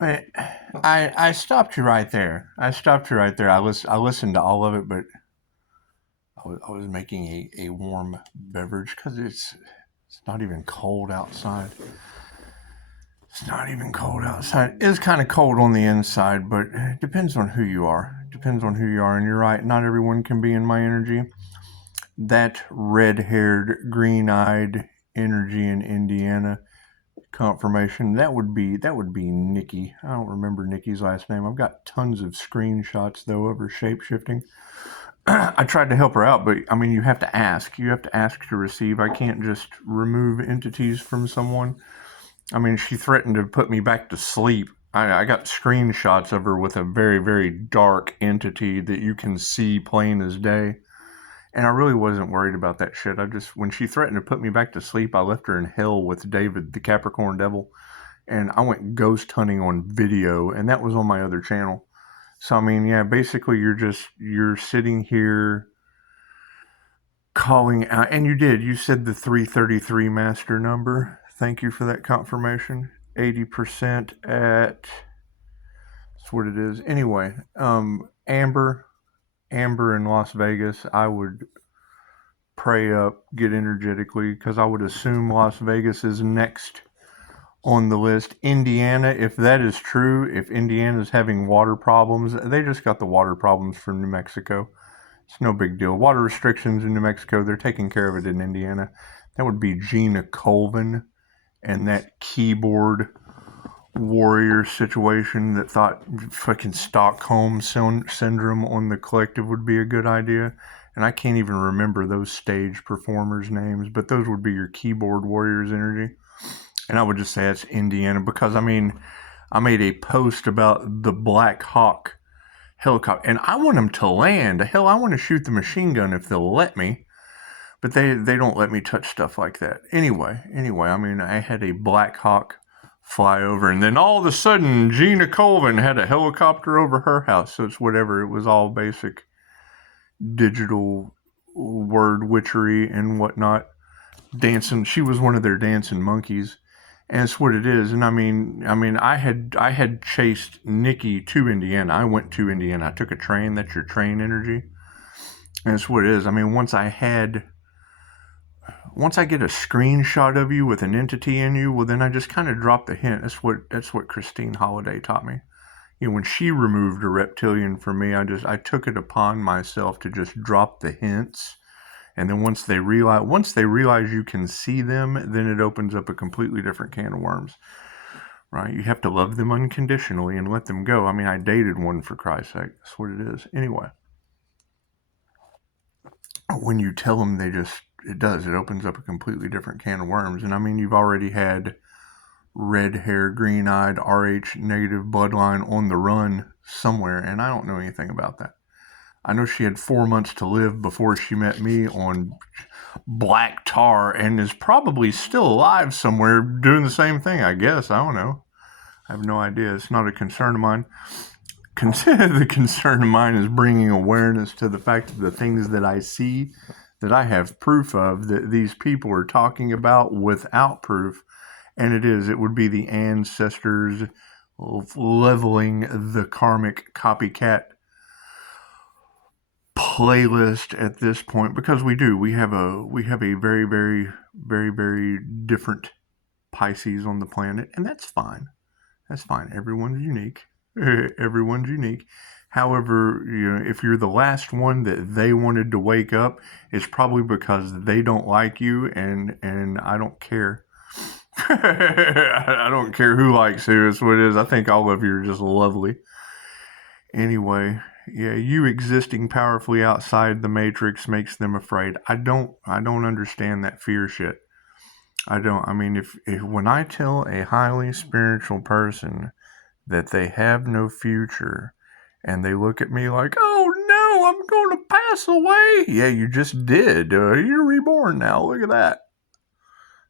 I, I stopped you right there. I stopped you right there. I listened to all of it, but I was making a warm beverage because it's not even cold outside. It's not even cold outside. It's kind of cold on the inside, but it depends on who you are. Depends on who you are, and you're right. Not everyone can be in my energy. That red-haired, green-eyed energy in Indiana confirmation. That would be Nikki. I don't remember Nikki's last name. I've got tons of screenshots though of her shape shifting. I tried to help her out, but I mean, you have to ask. You have to ask to receive. I can't just remove entities from someone. I mean, she threatened to put me back to sleep. I got screenshots of her with a very, very dark entity that you can see plain as day. And I really wasn't worried about that shit. When she threatened to put me back to sleep, I left her in hell with David, the Capricorn Devil. And I went ghost hunting on video, and that was on my other channel. So, I mean, yeah, basically you're sitting here calling out, and you said the 333 master number. Thank you for that confirmation. 80% at, that's what it is. Anyway, Amber in Las Vegas, I would pray up, get energetically, because I would assume Las Vegas is next on the list. Indiana, if that is true, if Indiana's having water problems, they just got the water problems from New Mexico. It's no big deal. Water restrictions in New Mexico, they're taking care of it in Indiana. That would be Gina Colvin and that keyboard warrior situation that thought fucking Stockholm syndrome on the collective would be a good idea. And I can't even remember those stage performers' names, but those would be your keyboard warriors energy. And I would just say it's Indiana because, I mean, I made a post about the Black Hawk helicopter, and I want them to land. Hell, I want to shoot the machine gun if they'll let me, but they don't let me touch stuff like that. Anyway, I mean, I had a Black Hawk fly over, and then all of a sudden, Gina Colvin had a helicopter over her house. So it's whatever. It was all basic digital word witchery and whatnot. Dancing, she was one of their dancing monkeys. And it's what it is. And I mean, I had chased Nikki to Indiana. I went to Indiana. I took a train. That's your train energy. And it's what it is. I mean, once I get a screenshot of you with an entity in you, well, then I just kind of drop the hint. That's what Christine Holiday taught me. You know, when she removed a reptilian from me, I took it upon myself to just drop the hints. And then once they realize you can see them, then it opens up a completely different can of worms, right? You have to love them unconditionally and let them go. I mean, I dated one, for Christ's sake. That's what it is. Anyway, when you tell them, it opens up a completely different can of worms. And I mean, you've already had red hair, green eyed, RH negative bloodline on the run somewhere, and I don't know anything about that. I know she had 4 months to live before she met me on black tar and is probably still alive somewhere doing the same thing, I guess. I don't know. I have no idea. It's not a concern of mine. The concern of mine is bringing awareness to the fact of the things that I see, that I have proof of, that these people are talking about without proof. And it would be the ancestors leveling the karmic copycat playlist at this point, because we have a very, very, very, very different Pisces on the planet, and that's fine. Everyone's unique. Everyone's unique. However, you know, if you're the last one that they wanted to wake up, it's probably because they don't like you, and I don't care. I don't care who likes who. It's what it is. I think all of you are just lovely. Anyway, yeah, you existing powerfully outside the matrix makes them afraid. I don't understand that fear shit. I don't. I mean, if when I tell a highly spiritual person that they have no future, and they look at me like, "Oh no, I'm going to pass away." Yeah, you just did. You're reborn now. Look at that.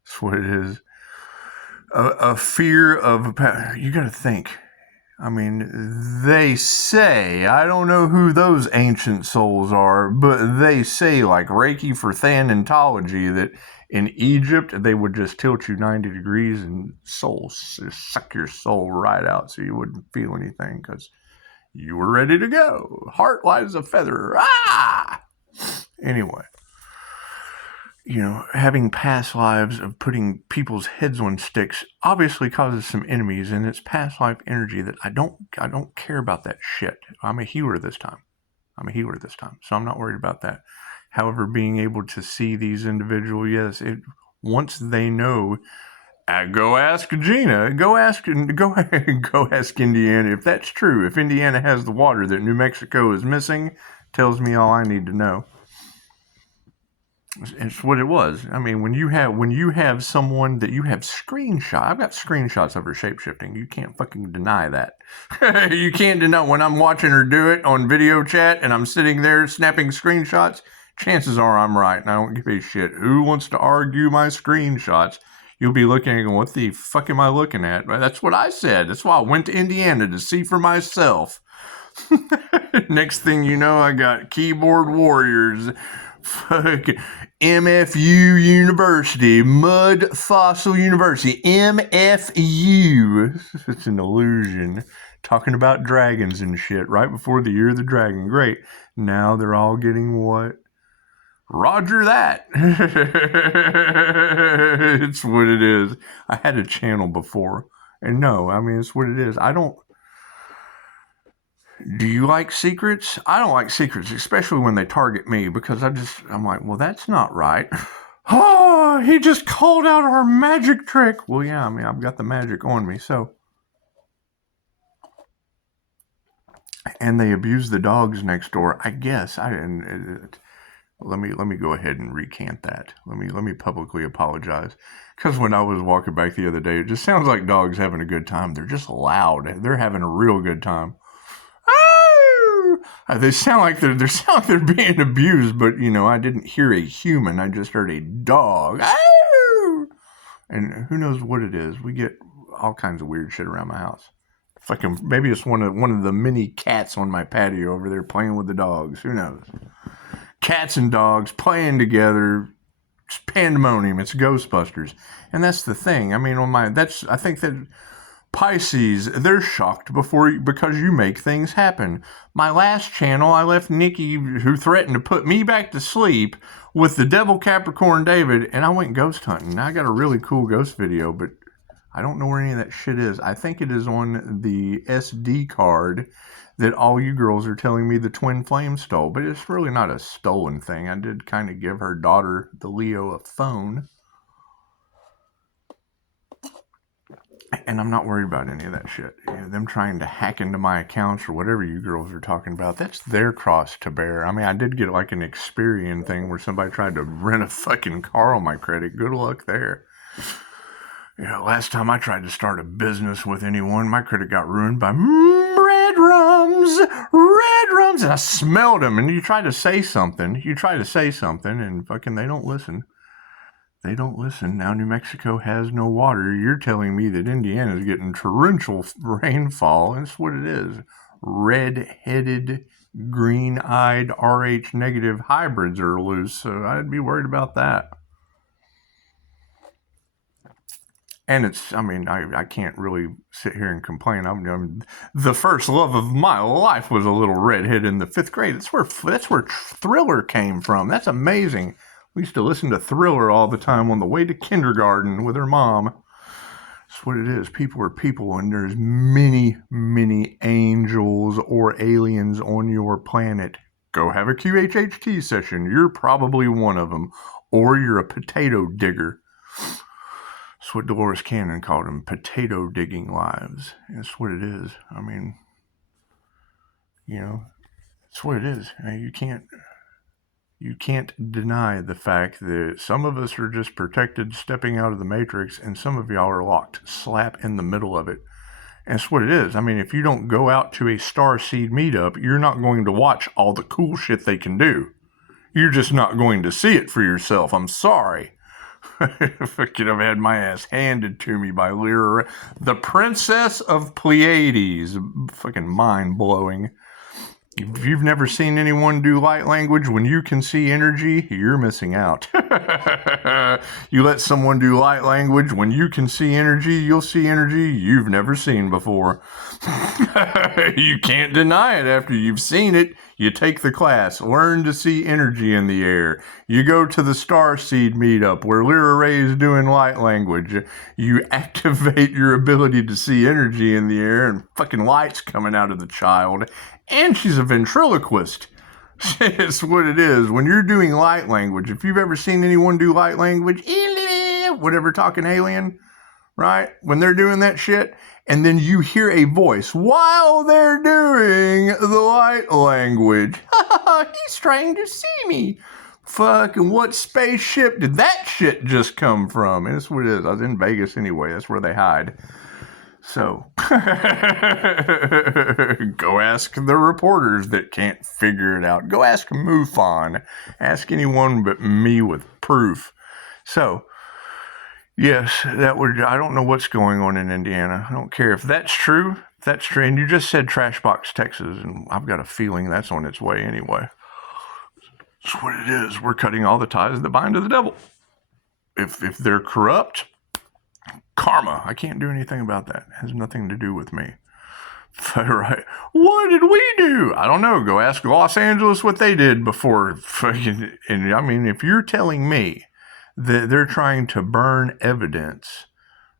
That's what it is. A fear of, you got to think. I mean, they say, I don't know who those ancient souls are, but they say, like Reiki for Thanatology, that in Egypt, they would just tilt you 90 degrees and suck your soul right out so you wouldn't feel anything because you were ready to go. Heart light as a feather. Ah! Anyway, having past lives of putting people's heads on sticks obviously causes some enemies, and it's past life energy that I don't care about that shit. I'm a healer this time, so I'm not worried about that. However, being able to see these individuals, once they know, go ask Gina, go ask Indiana if that's true. If Indiana has the water that New Mexico is missing, tells me all I need to know. It's what it was. I mean, when you have someone that you have screenshot, I've got screenshots of her shapeshifting. You can't fucking deny that. You can't deny when I'm watching her do it on video chat and I'm sitting there snapping screenshots. Chances are I'm right, and I don't give a shit who wants to argue my screenshots. You'll be looking and going, what the fuck am I looking at? That's what I said. That's why I went to Indiana to see for myself. Next thing you know, I got keyboard warriors. Fuck MFU University, Mud Fossil University, MFU. It's an illusion. Talking about dragons and shit right before the year of the dragon. Great. Now they're all getting what? Roger that. It's what it is. I had a channel before. And no, I mean, it's what it is. Do you like secrets? I don't like secrets, especially when they target me, because I'm like, well, that's not right. Oh, he just called out our magic trick. Well, yeah, I mean, I've got the magic on me, so. And they abuse the dogs next door. I guess I didn't. Let me go ahead and recant that. Let me publicly apologize. Because when I was walking back the other day, it just sounds like dogs having a good time. They're just loud. They're having a real good time. They sound like they're being abused, but I didn't hear a human. I just heard a dog. And who knows what it is? We get all kinds of weird shit around my house. Fucking maybe it's one of the many cats on my patio over there playing with the dogs. Who knows? Cats and dogs playing together. It's pandemonium. It's Ghostbusters, and that's the thing. I mean, I think that. Pisces, they're shocked because you make things happen. My last channel, I left Nikki, who threatened to put me back to sleep, with the Devil Capricorn David, and I went ghost hunting. Now, I got a really cool ghost video, but I don't know where any of that shit is. I think it is on the SD card that all you girls are telling me the twin flame stole, but it's really not a stolen thing. I did kind of give her daughter, the Leo, a phone. And I'm not worried about any of that shit. Them trying to hack into my accounts or whatever you girls are talking about, that's their cross to bear. I mean, I did get like an Experian thing where somebody tried to rent a fucking car on my credit. Good luck there. Last time I tried to start a business with anyone, my credit got ruined by red rums, and I smelled them. And you try to say something, and fucking they don't listen. They don't listen. Now New Mexico has no water. You're telling me that Indiana is getting torrential rainfall. That's what it is. Red-headed, green-eyed, RH negative hybrids are loose, so I'd be worried about that. And I can't really sit here and complain. I'm the first love of my life was a little redhead in the 5th grade. That's where Thriller came from. That's amazing. We used to listen to Thriller all the time on the way to kindergarten with her mom. That's what it is. People are people, and there's many, many angels or aliens on your planet. Go have a QHHT session. You're probably one of them. Or you're a potato digger. That's what Dolores Cannon called them, potato digging lives. That's what it is. I mean, that's what it is. You can't deny the fact that some of us are just protected stepping out of the matrix, and some of y'all are locked slap in the middle of it. And that's what it is. I mean, if you don't go out to a Starseed meetup, you're not going to watch all the cool shit they can do. You're just not going to see it for yourself. I'm sorry. Fucking, I've had my ass handed to me by Lyra, the Princess of Pleiades. Fucking mind blowing. If you've never seen anyone do light language when you can see energy, you're missing out. You let someone do light language when you can see energy, you'll see energy you've never seen before. You can't deny it after you've seen it. You take the class, learn to see energy in the air. You go to the Starseed meetup where Lyra Ray is doing light language. You activate your ability to see energy in the air and fucking light's coming out of the child. And she's a ventriloquist. It's what it is. When you're doing light language, if you've ever seen anyone do light language, whatever, talking alien, right? When they're doing that shit, and then you hear a voice while they're doing the light language. He's trying to see me. Fucking what spaceship did that shit just come from? And that's what it is. I was in Vegas anyway. That's where they hide. So, go ask the reporters that can't figure it out. Go ask MUFON. Ask anyone but me with proof. So, yes, I don't know what's going on in Indiana. I don't care if that's true. If that's true. And you just said Trashbox, Texas, and I've got a feeling that's on its way anyway. That's what it is. We're cutting all the ties that bind to the devil. If they're corrupt, karma. I can't do anything about that. It has nothing to do with me. Right. What did we do? I don't know. Go ask Los Angeles what they did before. And I mean, if you're telling me that they're trying to burn evidence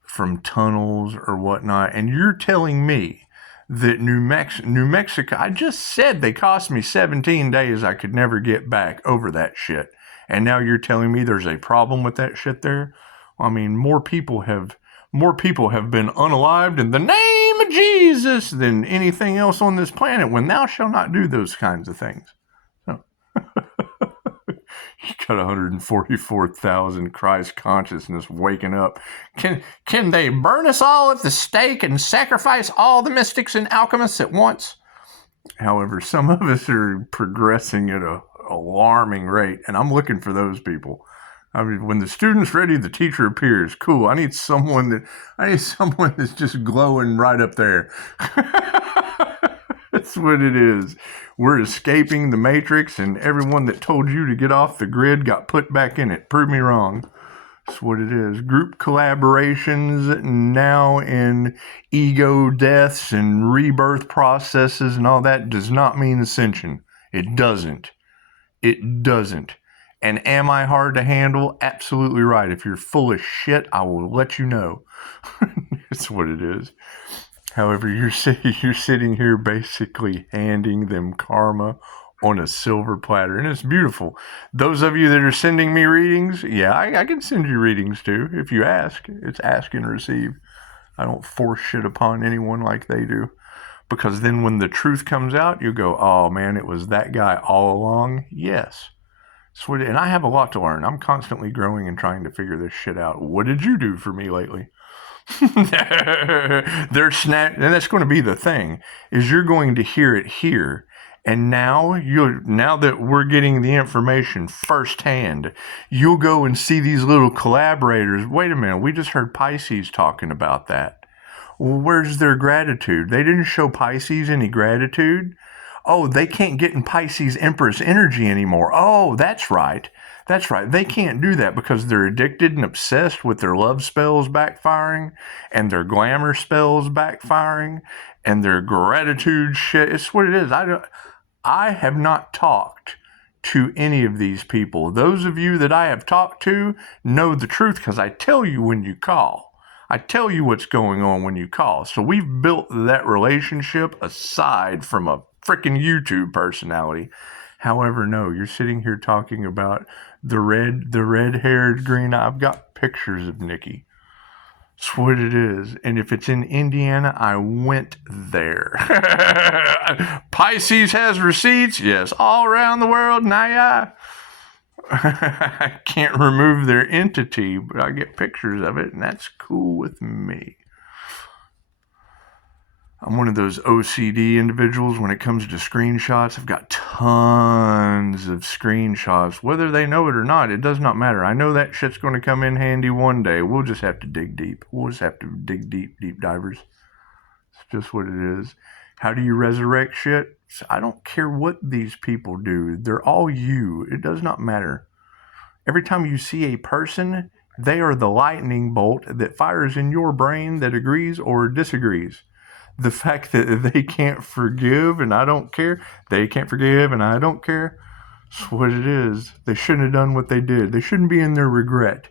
from tunnels or whatnot, and you're telling me that New Mexico, I just said they cost me 17 days. I could never get back over that shit. And now you're telling me there's a problem with that shit there? I mean, more people have been unalived in the name of Jesus than anything else on this planet when thou shalt not do those kinds of things. So, you got 144,000 Christ consciousness waking up. Can they burn us all at the stake and sacrifice all the mystics and alchemists at once? However, some of us are progressing at an alarming rate, and I'm looking for those people. I mean, when the student's ready, the teacher appears. Cool. I need someone that's just glowing right up there. That's what it is. We're escaping the matrix, and everyone that told you to get off the grid got put back in it. Prove me wrong. That's what it is. Group collaborations now in ego deaths and rebirth processes and all that does not mean ascension. It doesn't. It doesn't. And am I hard to handle? Absolutely right. If you're full of shit, I will let you know. That's what it is. However, you're sitting here basically handing them karma on a silver platter. And it's beautiful. Those of you that are sending me readings, yeah, I can send you readings too. If you ask, it's ask and receive. I don't force shit upon anyone like they do. Because then when the truth comes out, you go, oh man, it was that guy all along. Yes. And I have a lot to learn. I'm constantly growing and trying to figure this shit out. What did you do for me lately? And that's going to be the thing, is you're going to hear it here. And now that we're getting the information firsthand, you'll go and see these little collaborators. Wait a minute, we just heard Pisces talking about that. Well, where's their gratitude? They didn't show Pisces any gratitude. Oh, they can't get in Pisces Empress energy anymore. Oh, that's right. That's right. They can't do that because they're addicted and obsessed with their love spells backfiring and their glamour spells backfiring and their gratitude shit. It's what it is. I have not talked to any of these people. Those of you that I have talked to know the truth because I tell you when you call. I tell you what's going on when you call. So we've built that relationship aside from a freaking YouTube personality. However, no, you're sitting here talking about the red-haired green. I've got pictures of Nikki. That's what it is. And if it's in Indiana, I went there. Pisces has receipts. Yes, all around the world. Naya. I can't remove their entity, but I get pictures of it, and that's cool with me. I'm one of those OCD individuals when it comes to screenshots. I've got tons of screenshots. Whether they know it or not, it does not matter. I know that shit's going to come in handy one day. We'll just have to dig deep. We'll just have to dig deep, deep divers. It's just what it is. How do you resurrect shit? I don't care what these people do. They're all you. It does not matter. Every time you see a person, they are the lightning bolt that fires in your brain that agrees or disagrees. The fact that they can't forgive and I don't care, they can't forgive and I don't care, that's what it is. They shouldn't have done what they did. They shouldn't be in their regret.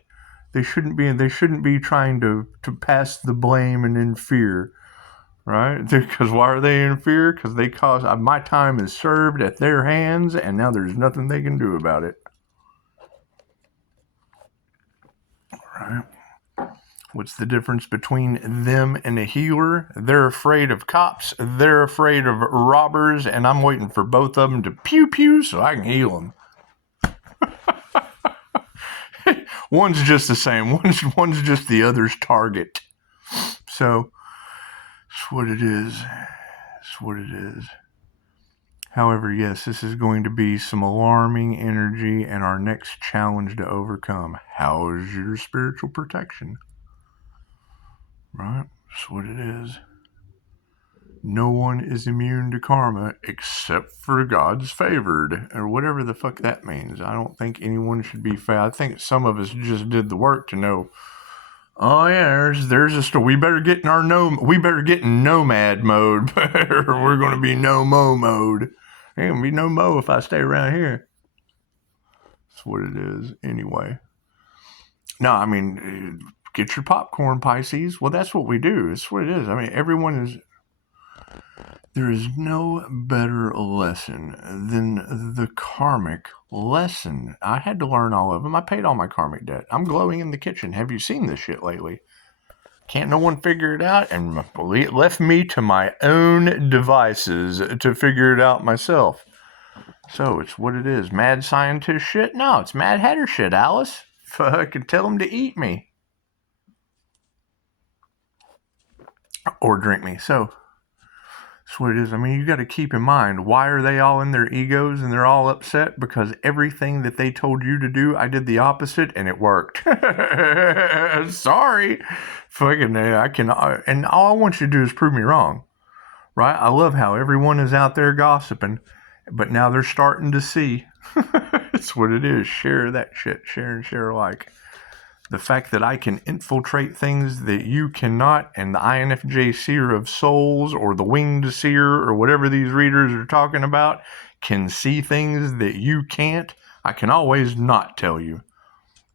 They shouldn't be trying to pass the blame and in fear, right? Because why are they in fear? Because they cause my time is served at their hands and now there's nothing they can do about it. Right? What's the difference between them and a healer? They're afraid of cops, they're afraid of robbers, and I'm waiting for both of them to pew pew so I can heal them. One's just the same. One's just the other's target. So, it's what it is. It's what it is. However, yes, this is going to be some alarming energy and our next challenge to overcome. How is your spiritual protection? Right? That's what it is. No one is immune to karma except for God's favored, or whatever the fuck that means. I don't think anyone should be I think some of us just did the work to know. Oh yeah, there's a story. We better get in nomad mode. We're gonna be no mo mode. Ain't gonna be no mo if I stay around here. That's what it is. Anyway. No, I mean, get your popcorn, Pisces. Well, that's what we do. It's what it is. I mean, there is no better lesson than the karmic lesson. I had to learn all of them. I paid all my karmic debt. I'm glowing in the kitchen. Have you seen this shit lately? Can't no one figure it out? And it left me to my own devices to figure it out myself. So it's what it is. Mad scientist shit? No, it's Mad Hatter shit, Alice. Fucking tell them to eat me. Or drink me. So that's what it is. I mean, you got to keep in mind, why are they all in their egos and they're all upset? Because everything that they told you to do, I did the opposite and it worked. Sorry. Fucking, and all I want you to do is prove me wrong. Right? I love how everyone is out there gossiping, but now they're starting to see. It's what it is. Share that shit. Share and share alike. The fact that I can infiltrate things that you cannot, and the INFJ seer of souls or the winged seer or whatever these readers are talking about can see things that you can't, I can always not tell you.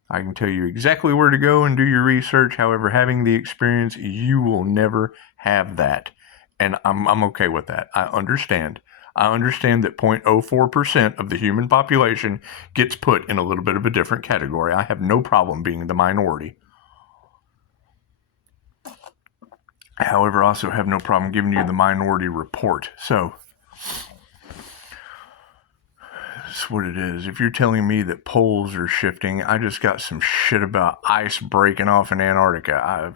I can tell you exactly where to go and do your research. However, having the experience, you will never have that. And I'm okay with that. I understand. I understand that 0.04% of the human population gets put in a little bit of a different category. I have no problem being the minority. However, I also have no problem giving you the minority report. So, that's what it is. If you're telling me that poles are shifting, I just got some shit about ice breaking off in Antarctica.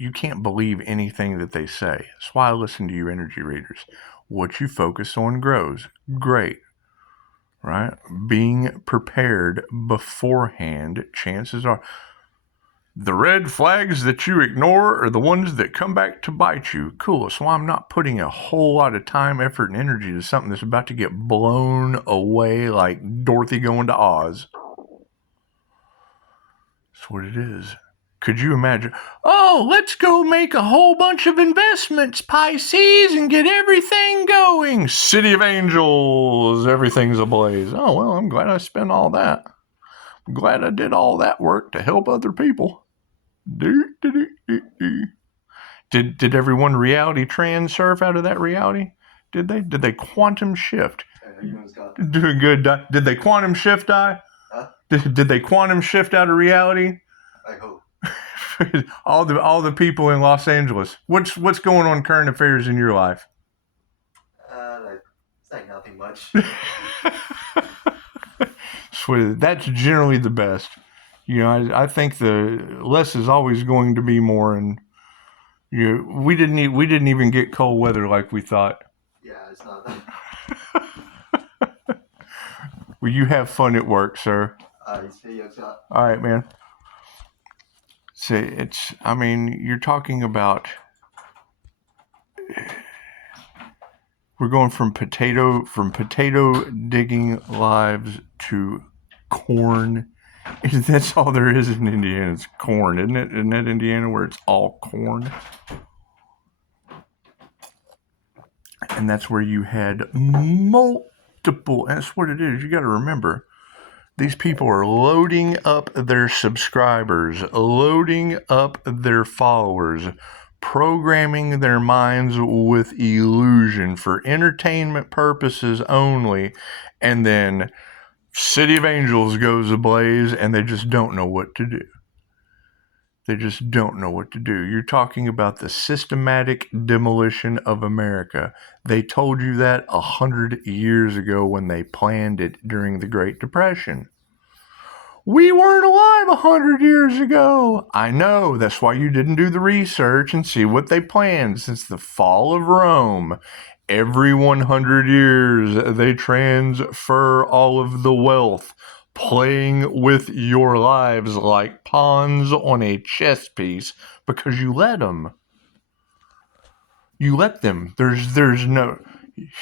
You can't believe anything that they say. That's why I listen to you energy readers. What you focus on grows. Great. Right? Being prepared beforehand, chances are the red flags that you ignore are the ones that come back to bite you. Cool. So I'm not putting a whole lot of time, effort, and energy to something that's about to get blown away like Dorothy going to Oz. That's what it is. Could you imagine? Oh, let's go make a whole bunch of investments, Pisces, and get everything going. City of Angels, everything's ablaze. Oh, well, I'm glad I spent all that. I'm glad I did all that work to help other people. Did everyone reality surf out of that reality? Did they? Did they quantum shift? Doing good. Did they quantum shift, Die? Huh? Did they quantum shift out of reality? I hope. all the people in Los Angeles. What's going on current affairs in your life? It's like nothing much. That's generally the best. You know, I think the less is always going to be more, and we didn't even get cold weather like we thought. Yeah, it's not that. Well, you have fun at work, sir. See you, Scott. All right, man. See, I mean, you're talking about, we're going from potato digging lives to corn. That's all there is in Indiana. It's corn, isn't it? Isn't that Indiana where it's all corn? And that's where you had multiple. That's what it is. You got to remember, these people are loading up their subscribers, loading up their followers, programming their minds with illusion for entertainment purposes only, and then City of Angels goes ablaze and they just don't know what to do. They just don't know what to do. You're talking about the systematic demolition of America. They told you that 100 years ago when they planned it during the Great Depression. We weren't alive 100 years ago. I know. That's why you didn't do the research and see what they planned since the fall of Rome. Every 100 years, they transfer all of the wealth, playing with your lives like pawns on a chess piece because you let them. You let them. There's no...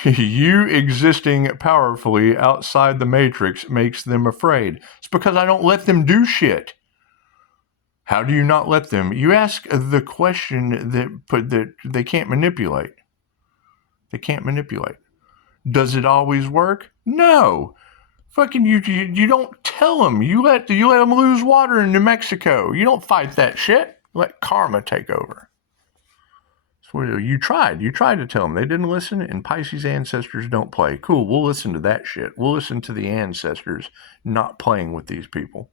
You existing powerfully outside the matrix makes them afraid. It's because I don't let them do shit. How do you not let them? You ask the question that they can't manipulate. They can't manipulate. Does it always work? No. Fucking you don't tell them. You let them lose water in New Mexico. You don't fight that shit. Let karma take over. You tried to tell them. They didn't listen, and Pisces ancestors don't play. Cool, we'll listen to that shit. We'll listen to the ancestors not playing with these people.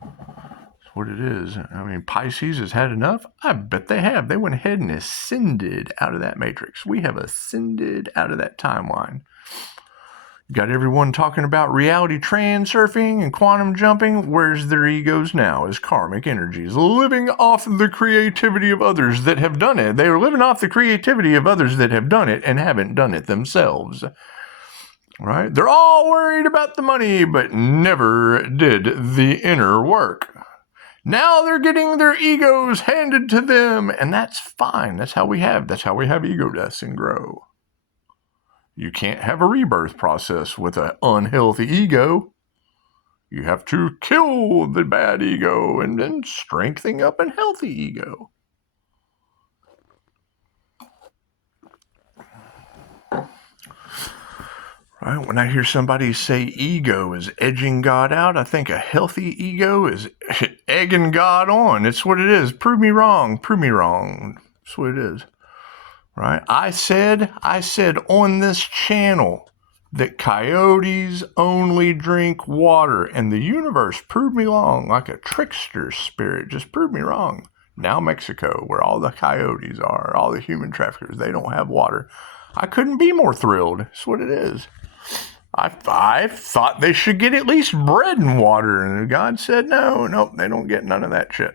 That's what it is. I mean, Pisces has had enough? I bet they have. They went ahead and ascended out of that matrix. We have ascended out of that timeline. Got everyone talking about reality transurfing and quantum jumping. Where's their egos now as karmic energies? Living off the creativity of others that have done it. They are living off the creativity of others that have done it and haven't done it themselves. Right? They're all worried about the money, but never did the inner work. Now they're getting their egos handed to them, and that's fine. That's how we have ego deaths and grow. You can't have a rebirth process with an unhealthy ego. You have to kill the bad ego and then strengthen up a healthy ego. Right? When I hear somebody say ego is edging God out, I think a healthy ego is egging God on. It's what it is. Prove me wrong. Prove me wrong. That's what it is. Right? I said on this channel that coyotes only drink water, and the universe proved me wrong like a trickster spirit. Just proved me wrong. Now Mexico, where all the coyotes are, all the human traffickers, they don't have water. I couldn't be more thrilled. That's what it is. I thought they should get at least bread and water, and God said nope, they don't get none of that shit.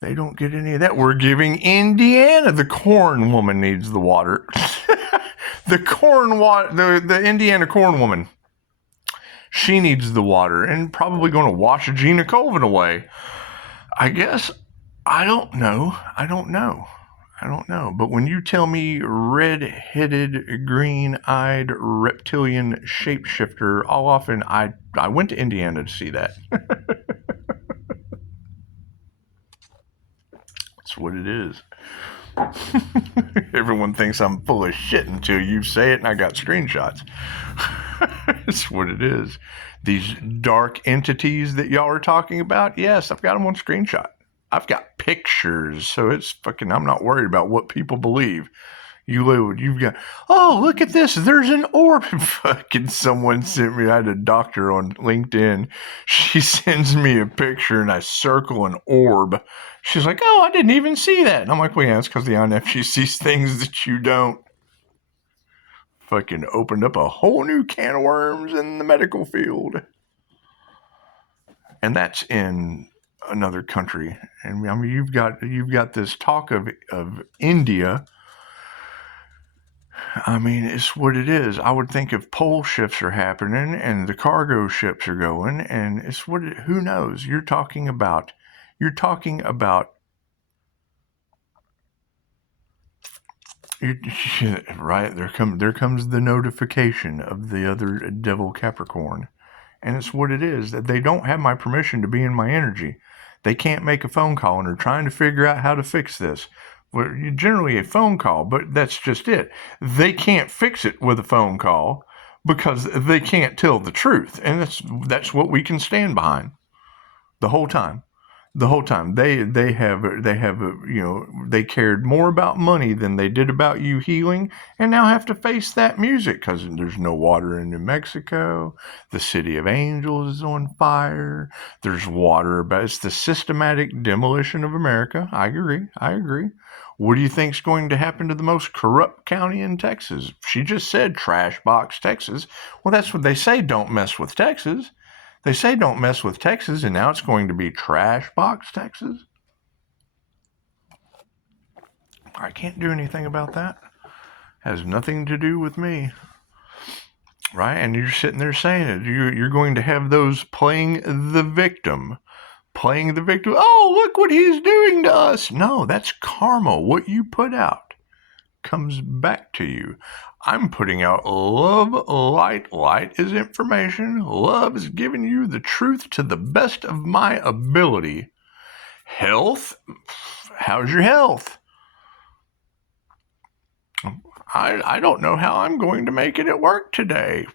They don't get any of that. We're giving Indiana. The corn woman needs the water. The Indiana corn woman. She needs the water and probably going to wash Gina Colvin away. I guess. I don't know. But when you tell me red-headed, green-eyed reptilian shapeshifter, I'll often, I went to Indiana to see that. That's what it is. Everyone thinks I'm full of shit until you say it and I got screenshots. That's what it is. These dark entities that y'all are talking about, yes, I've got them on screenshot. I've got pictures, so it's fucking, I'm not worried about what people believe. You've got, oh, look at this, there's an orb. Fucking someone sent me, I had a doctor on LinkedIn. She sends me a picture and I circle an orb. She's like, oh, I didn't even see that. And I'm like, well, yeah, it's because the INFG sees things that you don't. Fucking opened up a whole new can of worms in the medical field. And that's in another country. And I mean, you've got this talk of India I mean, it's what it is. I would think if pole shifts are happening and the cargo ships are going, and it's what it, who knows? You're talking about right there comes the notification of the other devil Capricorn. And it's what it is, that they don't have my permission to be in my energy. They can't make a phone call, and they're trying to figure out how to fix this. Well, generally a phone call, but that's just it. They can't fix it with a phone call because they can't tell the truth. And that's what we can stand behind the whole time. The whole time they cared more about money than they did about you healing, and now have to face that music because there's no water in New Mexico. The city of angels is on fire. There's water, but it's the systematic demolition of America. I agree. What do you think's going to happen to the most corrupt county in Texas? She just said trash box Texas. Well, that's what they say. Don't mess with Texas. They say don't mess with Texas, and now it's going to be trash box Texas. I can't do anything about that. Has nothing to do with me. Right? And you're sitting there saying it. You're going to have those playing the victim. Oh, look what he's doing to us. No, that's karma. What you put out comes back to you. I'm putting out love, light. Light is information. Love is giving you the truth to the best of my ability. Health? How's your health? I don't know how I'm going to make it at work today.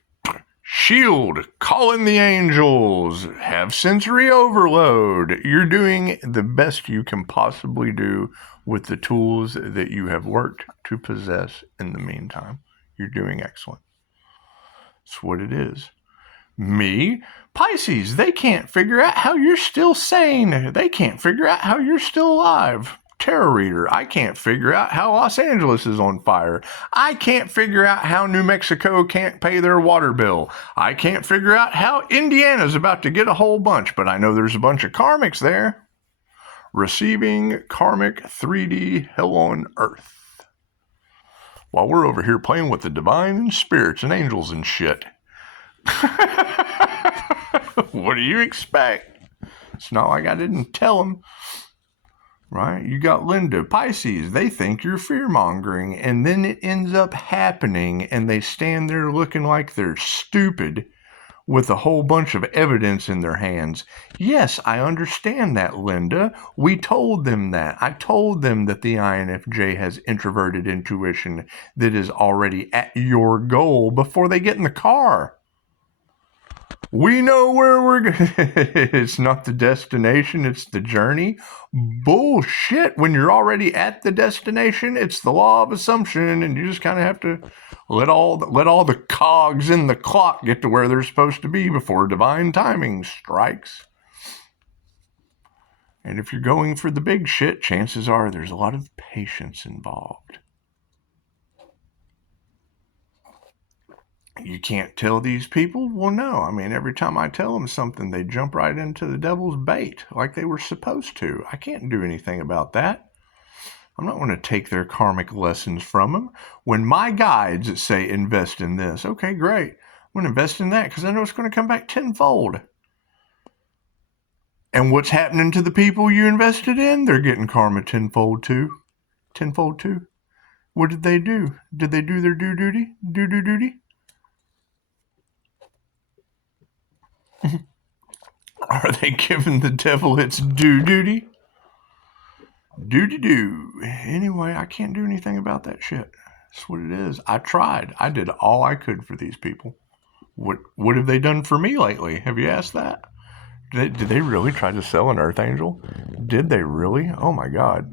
Shield, call in the angels, have sensory overload. You're doing the best you can possibly do with the tools that you have worked to possess in the meantime. You're doing excellent. That's what it is. Me, Pisces, they can't figure out how you're still sane. They can't figure out how you're still alive. Tarot reader, I can't figure out how Los Angeles is on fire. I can't figure out how New Mexico can't pay their water bill. I can't figure out how Indiana's about to get a whole bunch, but I know there's a bunch of karmics there. Receiving karmic 3D hell on earth. While we're over here playing with the divine and spirits and angels and shit. What do you expect? It's not like I didn't tell them. Right? You got Linda, Pisces, they think you're fear-mongering, and then it ends up happening, and they stand there looking like they're stupid with a whole bunch of evidence in their hands. Yes, I understand that, Linda. We told them that. I told them that the INFJ has introverted intuition that is already at your goal before they get in the car. We know where we're going. It's not the destination, it's the journey. Bullshit. When you're already at the destination, it's the law of assumption, and you just kind of have to let all the cogs in the clock get to where they're supposed to be before divine timing strikes. And if you're going for the big shit, chances are there's a lot of patience involved. You can't tell these people? Well, no. I mean, every time I tell them something, they jump right into the devil's bait like they were supposed to. I can't do anything about that. I'm not going to take their karmic lessons from them. When my guides say invest in this, okay, great. I'm going to invest in that because I know it's going to come back tenfold. And what's happening to the people you invested in? They're getting karma tenfold too. Tenfold too. What did they do? Did they do their due duty? Duty? Are they giving the devil its due duty? Do. Anyway, I can't do anything about that shit. That's what it is. I tried. I did all I could for these people. What have they done for me lately? Have you asked that? Did they really try to sell an Earth Angel? Did they really? Oh my God.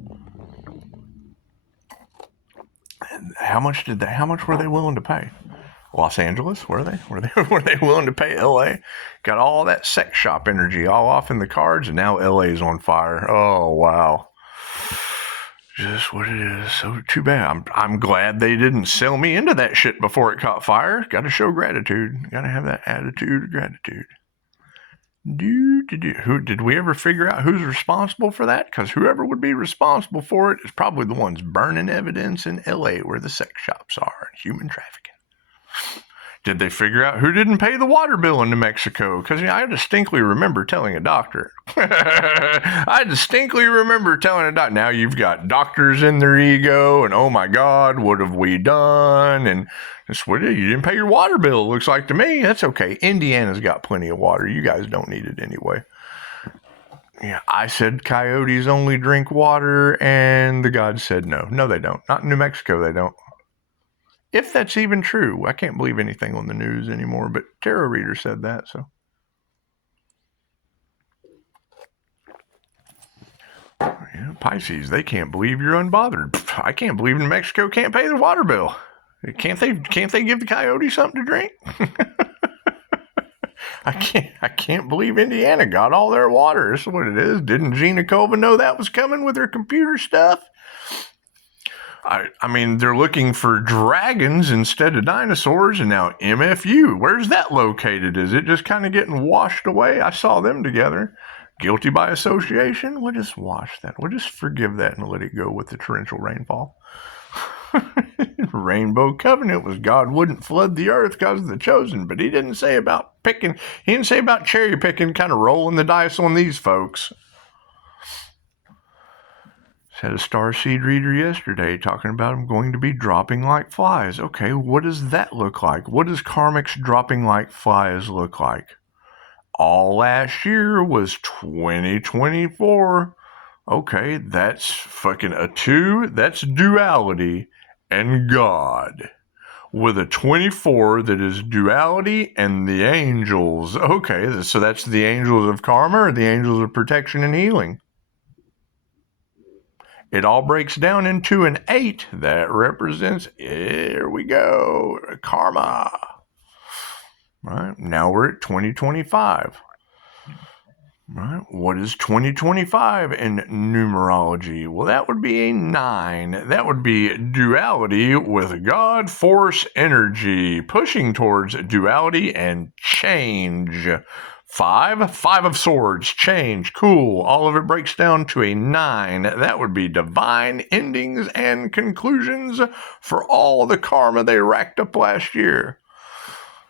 How much were they willing to pay? Los Angeles, were they willing to pay LA? Got all that sex shop energy all off in the cards, and now LA's on fire. Oh wow. Just what it is. So too bad. I'm glad they didn't sell me into that shit before it caught fire. Got to show gratitude. Got to have that attitude of gratitude. Who did we ever figure out who's responsible for that? Because whoever would be responsible for it is probably the ones burning evidence in LA where the sex shops are and human trafficking. Did they figure out who didn't pay the water bill in New Mexico? Because I distinctly remember telling a doctor. I distinctly remember telling a doctor, now you've got doctors in their ego, and oh my God, what have we done? And you didn't pay your water bill, looks like to me. That's okay. Indiana's got plenty of water. You guys don't need it anyway. Yeah, I said coyotes only drink water, and the gods said no. No, they don't. Not in New Mexico, they don't. If that's even true. I can't believe anything on the news anymore, but Tarot Reader said that, so. Yeah, Pisces, they can't believe you're unbothered. I can't believe New Mexico can't pay the water bill. Can't they give the coyote something to drink? I can't believe Indiana got all their water. That's what it is. Didn't Gina Kova know that was coming with her computer stuff? I mean, they're looking for dragons instead of dinosaurs, and now MFU. Where's that located? Is it just kind of getting washed away? I saw them together. Guilty by association? We'll just wash that. We'll just forgive that and let it go with the torrential rainfall. Rainbow covenant was God wouldn't flood the earth because of the chosen, but he didn't say about picking, he didn't say about cherry picking, kind of rolling the dice on these folks. Had a starseed reader yesterday talking about them going to be dropping like flies. Okay, what does that look like? What does karmics dropping like flies look like? All last year was 2024. Okay, that's fucking a 2. That's duality and God. With a 24 that is duality and the angels. Okay, so that's the angels of karma or the angels of protection and healing. It all breaks down into an 8 that represents, here we go, karma. Right, now we're at 2025. Right, what is 2025 in numerology? Well, that would be a 9. That would be duality with God, force, energy, pushing towards duality and change. 5 of swords, change, cool. All of it breaks down to a 9. That would be divine endings and conclusions for all the karma they racked up last year.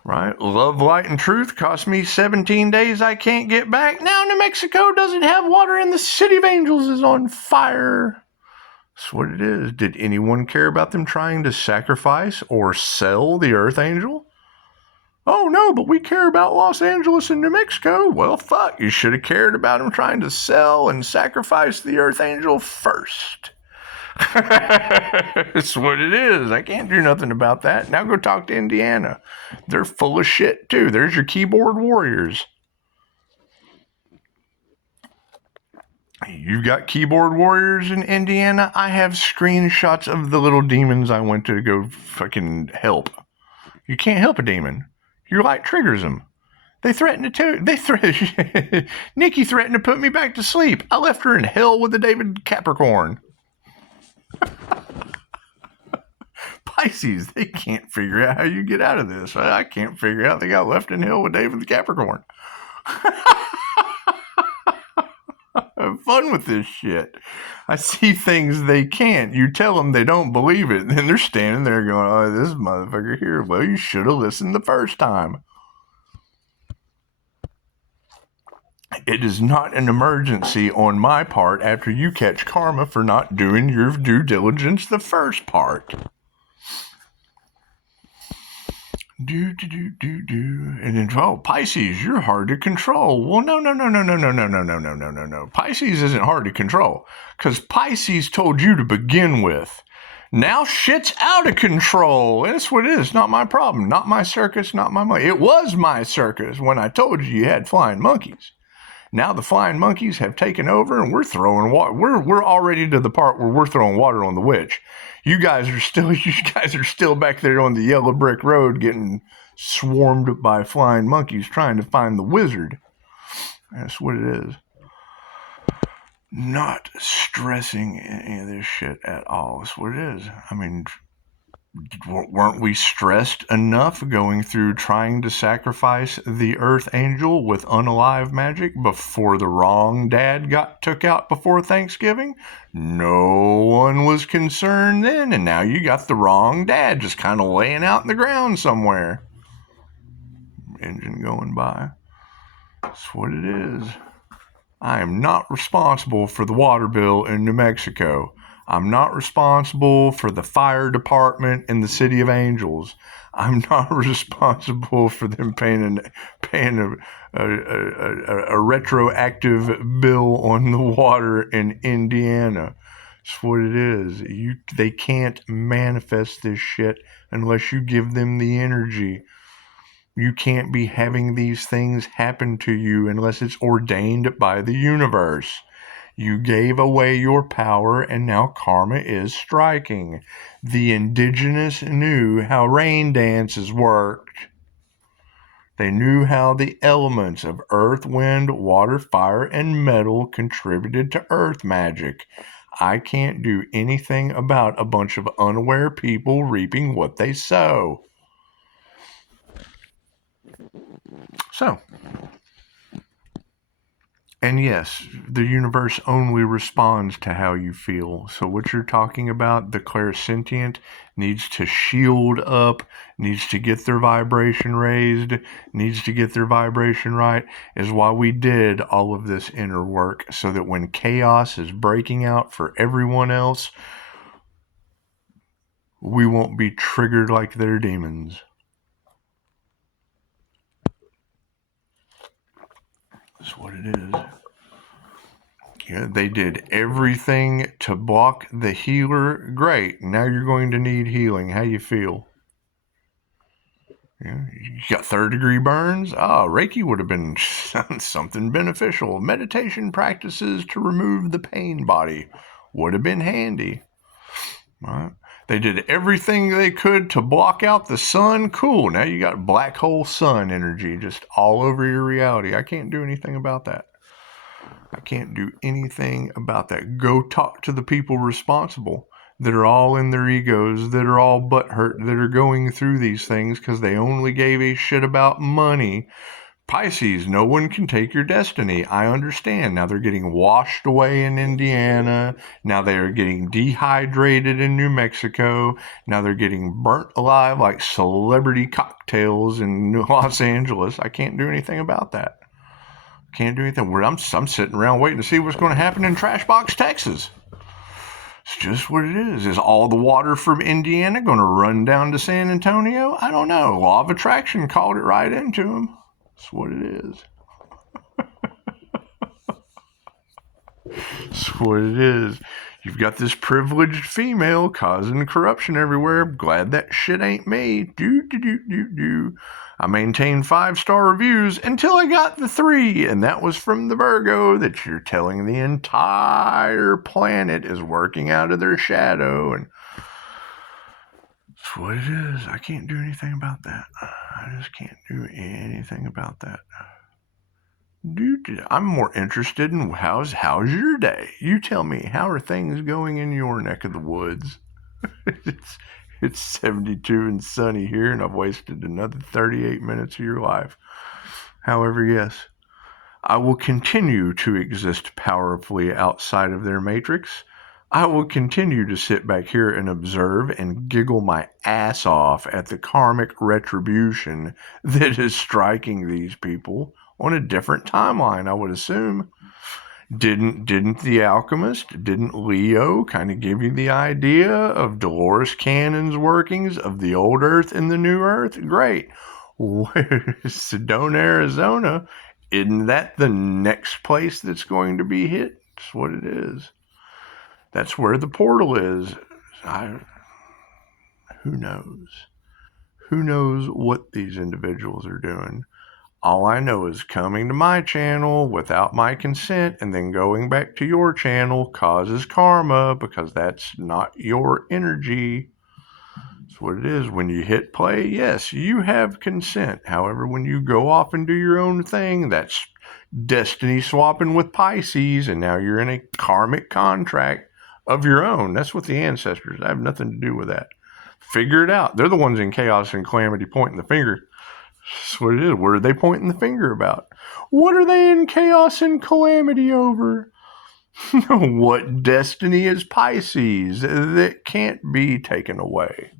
Right? Love, light, and truth cost me 17 days I can't get back. Now New Mexico doesn't have water and the city of angels is on fire. That's what it is. Did anyone care about them trying to sacrifice or sell the Earth Angel? Oh, no, but we care about Los Angeles and New Mexico. Well, fuck, you should have cared about them trying to sell and sacrifice the Earth Angel first. That's what it is. I can't do nothing about that. Now go talk to Indiana. They're full of shit, too. There's your keyboard warriors. You've got keyboard warriors in Indiana. I have screenshots of the little demons I went to go fucking help. You can't help a demon. Your light triggers them. They threatened to Nikki threatened to put me back to sleep. I left her in hell with the David Capricorn. Pisces, they can't figure out how you get out of this. I can't figure out they got left in hell with David the Capricorn. Have fun with this shit. I see things they can't. You tell them they don't believe it, and then they're standing there going, oh, this motherfucker here. Well, you should have listened the first time. It is not an emergency on my part after you catch karma for not doing your due diligence the first part. And then, oh, Pisces, you're hard to control. Well, no. Pisces isn't hard to control because Pisces told you to begin with. Now shit's out of control. And that's what it is. Not my problem. Not my circus. Not my money. It was my circus when I told you had flying monkeys. Now the flying monkeys have taken over and we're throwing water. We're already to the part where we're throwing water on the witch. You guys are still back there on the yellow brick road getting swarmed by flying monkeys trying to find the wizard. That's what it is. Not stressing any of this shit at all. That's what it is. I mean, weren't we stressed enough going through trying to sacrifice the Earth Angel with unalive magic before the wrong dad got took out before Thanksgiving? No one was concerned then, and now you got the wrong dad just kind of laying out in the ground somewhere. Engine going by. That's what it is. I am not responsible for the water bill in New Mexico. I'm not responsible for the fire department in the City of Angels. I'm not responsible for them paying a retroactive bill on the water in Indiana. That's what it is. They can't manifest this shit unless you give them the energy. You can't be having these things happen to you unless it's ordained by the universe. You gave away your power, and now karma is striking. The indigenous knew how rain dances worked. They knew how the elements of earth, wind, water, fire, and metal contributed to earth magic. I can't do anything about a bunch of unaware people reaping what they sow. So, and yes, the universe only responds to how you feel. So what you're talking about, the clairsentient needs to shield up, needs to get their vibration raised, needs to get their vibration right, is why we did all of this inner work, so that when chaos is breaking out for everyone else, we won't be triggered like their demons. That's what it is. Yeah, they did everything to block the healer. Great. Now you're going to need healing. How you feel? Yeah, you got third-degree burns? Reiki would have been something beneficial. Meditation practices to remove the pain body would have been handy. Right? They did everything they could to block out the sun. Cool. Now you got black hole sun energy just all over your reality. I can't do anything about that. I can't do anything about that. Go talk to the people responsible that are all in their egos, that are all butthurt, that are going through these things because they only gave a shit about money. Pisces, no one can take your destiny. I understand. Now they're getting washed away in Indiana. Now they are getting dehydrated in New Mexico. Now they're getting burnt alive like celebrity cocktails in Los Angeles. I can't do anything about that. Can't do anything. I'm sitting around waiting to see what's going to happen in Trashbox, Texas. It's just what it is. Is all the water from Indiana going to run down to San Antonio? I don't know. Law of attraction called it right into them. That's what it is. That's what it is. You've got this privileged female causing corruption everywhere. Glad that shit ain't me. I maintained 5-star reviews until I got the 3, and that was from the Virgo that you're telling the entire planet is working out of their shadow. And that's what it is. I can't do anything about that. I just can't do anything about that. Dude, I'm more interested in how's your day? You tell me, how are things going in your neck of the woods? It's 72 and sunny here, and I've wasted another 38 minutes of your life. However, yes, I will continue to exist powerfully outside of their matrix. I will continue to sit back here and observe and giggle my ass off at the karmic retribution that is striking these people on a different timeline, I would assume. Didn't the alchemist, didn't Leo kind of give you the idea of Dolores Cannon's workings of the old earth and the new earth? Great. Sedona, Arizona, isn't that the next place that's going to be hit? That's what it is. That's where the portal is. Who knows? Who knows what these individuals are doing? All I know is coming to my channel without my consent and then going back to your channel causes karma, because that's not your energy. That's what it is. When you hit play, yes, you have consent. However, when you go off and do your own thing, that's destiny swapping with Pisces, and now you're in a karmic contract of your own. That's what the ancestors, I have nothing to do with that. Figure it out. They're the ones in chaos and calamity pointing the finger. That's what it is. What are they pointing the finger about? What are they in chaos and calamity over? What destiny is Pisces that can't be taken away?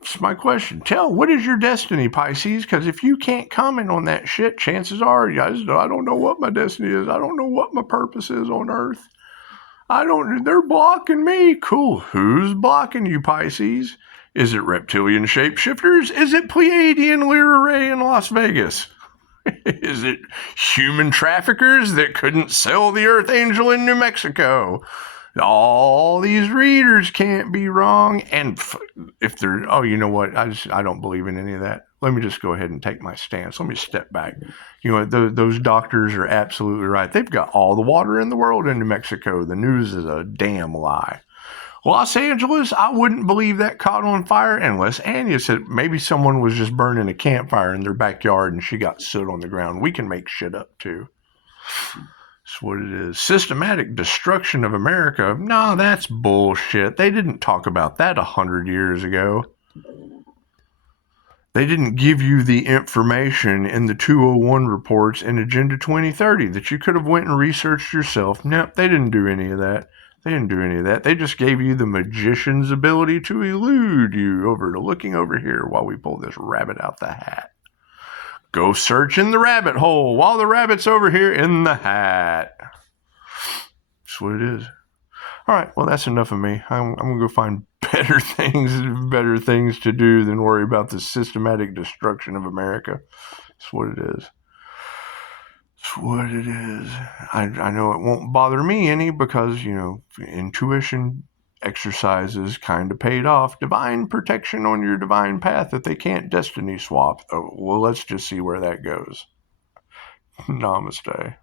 It's my question. What is your destiny, Pisces? Because if you can't comment on that shit, chances are, I don't know what my destiny is. I don't know what my purpose is on Earth. They're blocking me. Cool. Who's blocking you, Pisces? Is it reptilian shapeshifters? Is it Pleiadian Lyra Ray in Las Vegas? Is it human traffickers that couldn't sell the Earth Angel in New Mexico? All these readers can't be wrong. And if they're, you know what? I don't believe in any of that. Let me just go ahead and take my stance. Let me step back. You know, those doctors are absolutely right. They've got all the water in the world in New Mexico. The news is a damn lie. Los Angeles, I wouldn't believe that caught on fire unless Anya said maybe someone was just burning a campfire in their backyard and she got soot on the ground. We can make shit up too. That's what it is. Systematic destruction of America. No, that's bullshit. They didn't talk about that 100 years ago. They didn't give you the information in the 201 reports in Agenda 2030 that you could have went and researched yourself. Nope, they didn't do any of that. They just gave you the magician's ability to elude you looking over here while we pull this rabbit out the hat. Go search in the rabbit hole while the rabbit's over here in the hat. That's what it is. All right, well, that's enough of me. I'm going to go find better things to do than worry about the systematic destruction of America. That's what it is. That's what it is. I know it won't bother me any because, intuition exercises kind of paid off. Divine protection on your divine path that they can't destiny swap. Oh, well, let's just see where that goes. Namaste.